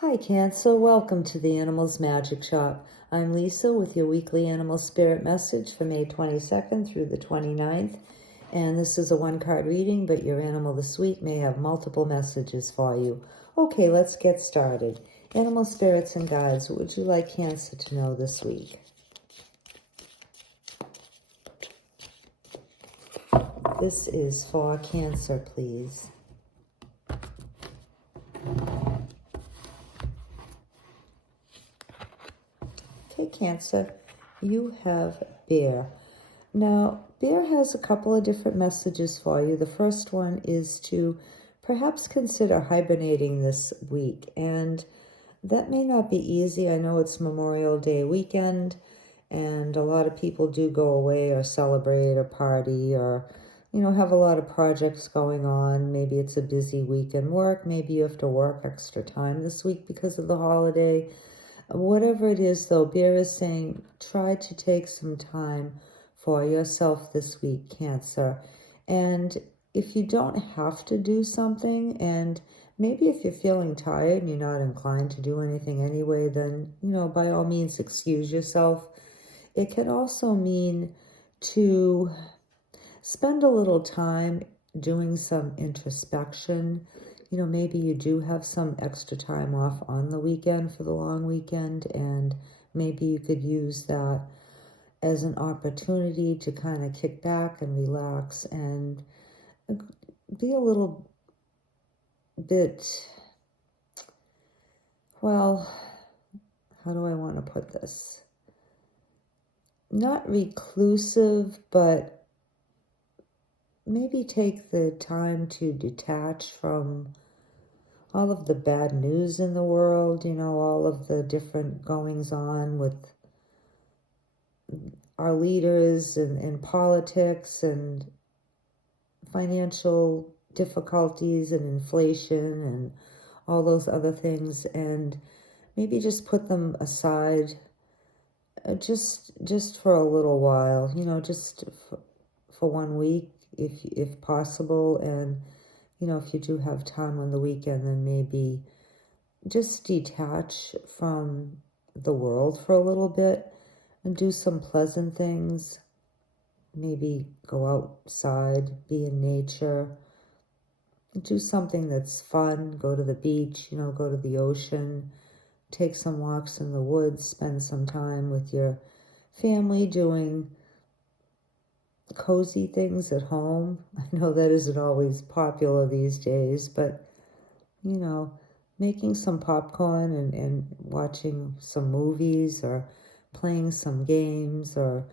Hi Cancer, welcome to the Animals Magic Shop. I'm Lisa with your weekly animal spirit message for May 22nd through the 29th. And this is a one-card reading, but your animal this week may have multiple messages for you. Okay, let's get started. Animal spirits and guides, what would you like Cancer to know this week? This is for Cancer, please. Okay, Cancer, you have Bear. Now, Bear has a couple of different messages for you. The first one is to perhaps consider hibernating this week, and that may not be easy. I know it's Memorial Day weekend, and a lot of people do go away or celebrate or party or, have a lot of projects going on. Maybe it's a busy week in work. Maybe you have to work extra time this week because of the holiday. Whatever it is, though, Bear is saying try to take some time for yourself this week, Cancer. And if you don't have to do something, and maybe if you're feeling tired and you're not inclined to do anything anyway, then, by all means, excuse yourself. It can also mean to spend a little time doing some introspection. Maybe you do have some extra time off on the weekend for the long weekend, and maybe you could use that as an opportunity to kind of kick back and relax and be a little bit, well, how do I want to put this? Not reclusive, but maybe take the time to detach from all of the bad news in the world, all of the different goings on with our leaders and politics and financial difficulties and inflation and all those other things, and maybe just put them aside just for a little while, just for 1 week if possible. And if you do have time on the weekend, then maybe just detach from the world for a little bit and do some pleasant things. Maybe go outside, be in nature, do something that's fun, go to the beach, go to the ocean, take some walks in the woods, spend some time with your family doing cozy things at home. I know that isn't always popular these days, but, making some popcorn and watching some movies or playing some games or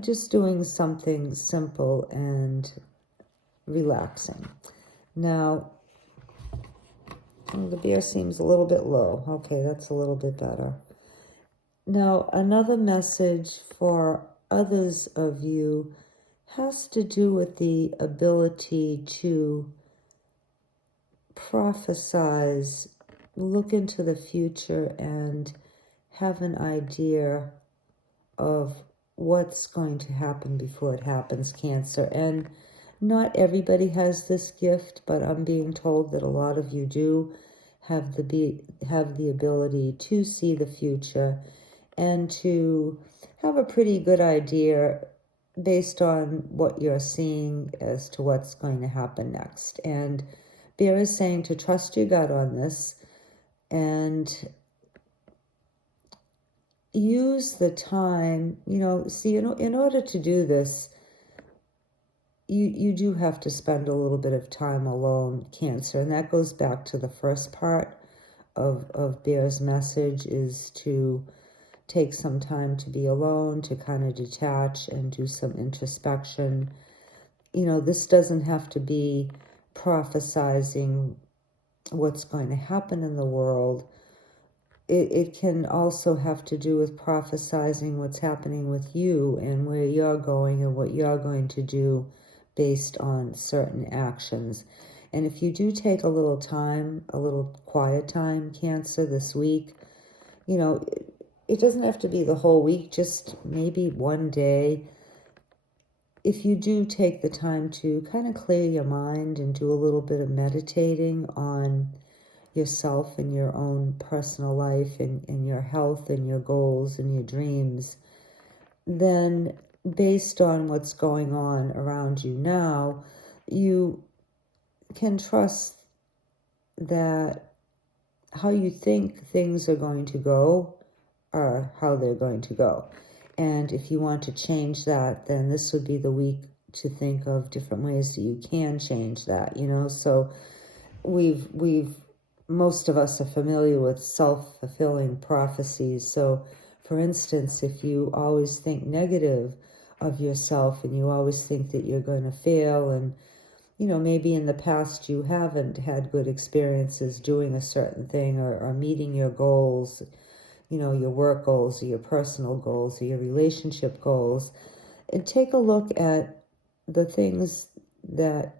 just doing something simple and relaxing. Now, the bear seems a little bit low. Okay, that's a little bit better. Now, another message for others of you has to do with the ability to prophesize, look into the future, and have an idea of what's going to happen before it happens, Cancer. And not everybody has this gift, but I'm being told that a lot of you do have the ability to see the future and to have a pretty good idea based on what you're seeing as to what's going to happen next. And Bear is saying to trust your gut on this and use the time, see, in order to do this, you do have to spend a little bit of time alone, Cancer. And that goes back to the first part of Bear's message, is to take some time to be alone, to kind of detach and do some introspection. This doesn't have to be prophesizing what's going to happen in the world. It can also have to do with prophesizing what's happening with you and where you're going and what you're going to do based on certain actions. And if you do take a little time, a little quiet time, Cancer, this week, it doesn't have to be the whole week, just maybe one day. If you do take the time to kind of clear your mind and do a little bit of meditating on yourself and your own personal life and your health and your goals and your dreams, then based on what's going on around you now, you can trust that how you think things are going to go are how they're going to go. And if you want to change that, then this would be the week to think of different ways that you can change that, you know. So we've most of us are familiar with self-fulfilling prophecies. So for instance, if you always think negative of yourself and you always think that you're going to fail, and you know, maybe in the past you haven't had good experiences doing a certain thing or meeting your goals, you know, your work goals or your personal goals or your relationship goals, and take a look at the things that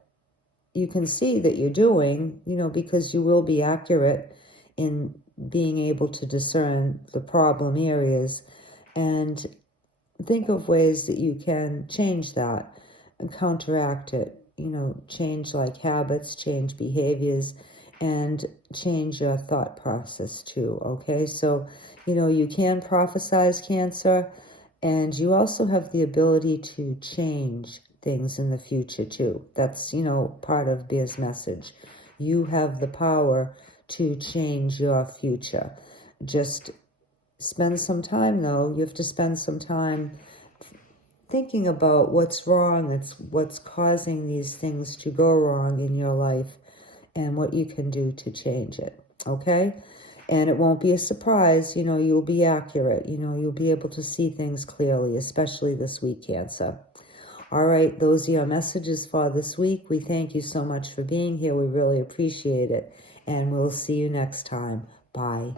you can see that you're doing, you know, because you will be accurate in being able to discern the problem areas, and think of ways that you can change that and counteract it, you know, change like habits, change behaviors, and change your thought process too, okay? So, you know, you can prophesize Cancer, and you also have the ability to change things in the future too. That's, you know, part of Bear's message. You have the power to change your future. Just spend some time, though. You have to spend some time thinking about what's wrong, it's what's causing these things to go wrong in your life, and what you can do to change it, okay? And it won't be a surprise, you know, you'll be accurate, you know, you'll be able to see things clearly, especially this week, Cancer. All right, those are your messages for this week. We thank you so much for being here. We really appreciate it. And we'll see you next time. Bye.